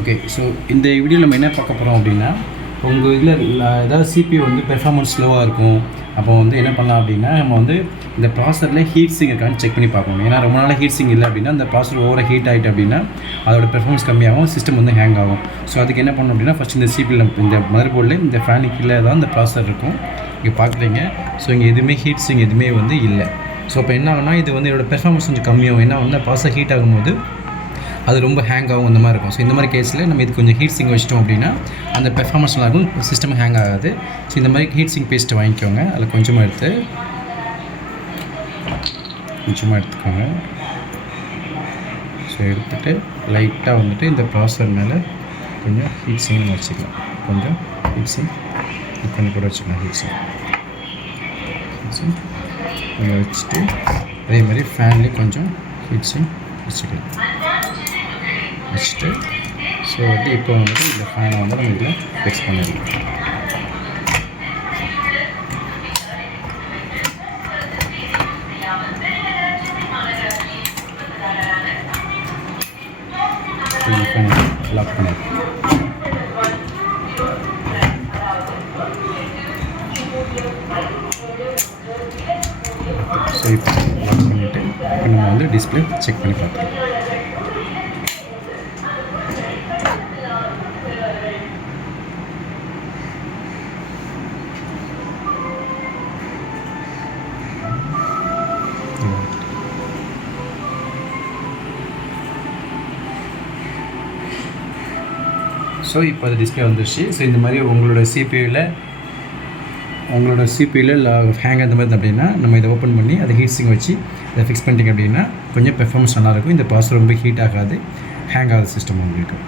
Okay, so இந்த வீடியோவில் நம்ம என்ன பார்க்க போகிறோம் அப்படின்னா, உங்கள் இதில் ஏதாவது CPU வந்து பெர்ஃபார்மன்ஸ் ஸ்லோவாக இருக்கும். அப்போ வந்து என்ன பண்ணலாம் அப்படின்னா, நம்ம வந்து இந்த ப்ராசரில் ஹீட் சிங் இருக்கான்னு செக் பண்ணி பார்க்கணும். ஏன்னா ரொம்ப நாளாக ஹீட் சிங் இல்லை அப்படின்னா, அந்த ப்ராசர் ஓவராக ஹீட் ஆகிட்டு அப்படின்னா அதோட பெர்ஃபார்மன்ஸ் கம்மியாகும், சிஸ்டம் வந்து ஹேங் ஆகும். ஸோ அதுக்கு என்ன பண்ணணும் அப்படின்னா, ஃபஸ்ட் இந்த CPU இந்த மதர் போர்டில் இந்த ஃபேனுக்கு கீழே தான் இந்த ப்ராசர் இருக்கும். இங்கே பார்க்குறீங்க. ஸோ இங்கே எதுவுமே ஹீட் சிங் எதுவுமே வந்து இல்லை. ஸோ அப்போ என்ன ஆகுனா, இது வந்து இதோட பெர்ஃபார்மன்ஸ் கொஞ்சம் கம்மியாகும். ஏன்னா வந்து ப்ராசர் ஹீட் ஆகும்போது அது ரொம்ப ஹேங் ஆகும், இந்த மாதிரி இருக்கும். ஸோ இந்த மாதிரி கேஸில் நம்ம இது கொஞ்சம் ஹீட் சிங் வச்சிட்டோம் அப்படின்னா அந்த பெர்ஃபார்மன்ஸ் நல்லாயிருக்கும், சிஸ்டம் ஹேங் ஆகாது. ஸோ இந்த மாதிரி ஹீட் சிங் பேஸ்ட்டு வாங்கிக்கோங்க. அதில் கொஞ்சமாக எடுத்துக்கோங்க. ஸோ எடுத்துகிட்டு லைட்டாக வந்துட்டு இந்த ப்ராசர் மேலே கொஞ்சம் ஹீட் சிங் வச்சுக்கலாம். கொஞ்சம் ஹீட் சிங் கொஞ்சம் கூட வச்சுக்கலாம். ஹீட் சிங் இங்கே வச்சுட்டு அதே மாதிரி ஃபேன்லேயும் கொஞ்சம் ஹீட் சிங் வச்சுக்கலாம். ஸோ வந்து இப்போ வந்துட்டு இந்த ஃபேனை வந்து நம்ம இதில் ஃபிக்ஸ் பண்ணிடலாம். லாக் பண்ணிடலாம். ஸோ இப்போ லாக் பண்ணிவிட்டு இப்போ நம்ம வந்து டிஸ்பிளே செக் பண்ணி பார்த்துக்கலாம். ஸோ இப்போ அது டிஸ்பிளே வந்துடுச்சு. ஸோ இந்த மாதிரி உங்களோட சிபியூவில் ஹேங் அந்த மாதிரி அப்படின்னா நம்ம இதை ஓப்பன் பண்ணி அதை ஹீட் சிங் வச்சு இதை ஃபிக்ஸ் பண்ணிட்டீங்க அப்படின்னா கொஞ்சம் பெர்ஃபார்மன்ஸ் நல்லாயிருக்கும். இந்த ப்ராசர் ரொம்ப ஹீட் ஆகாது, ஹேங் ஆகாத சிஸ்டம் உங்களுக்கு.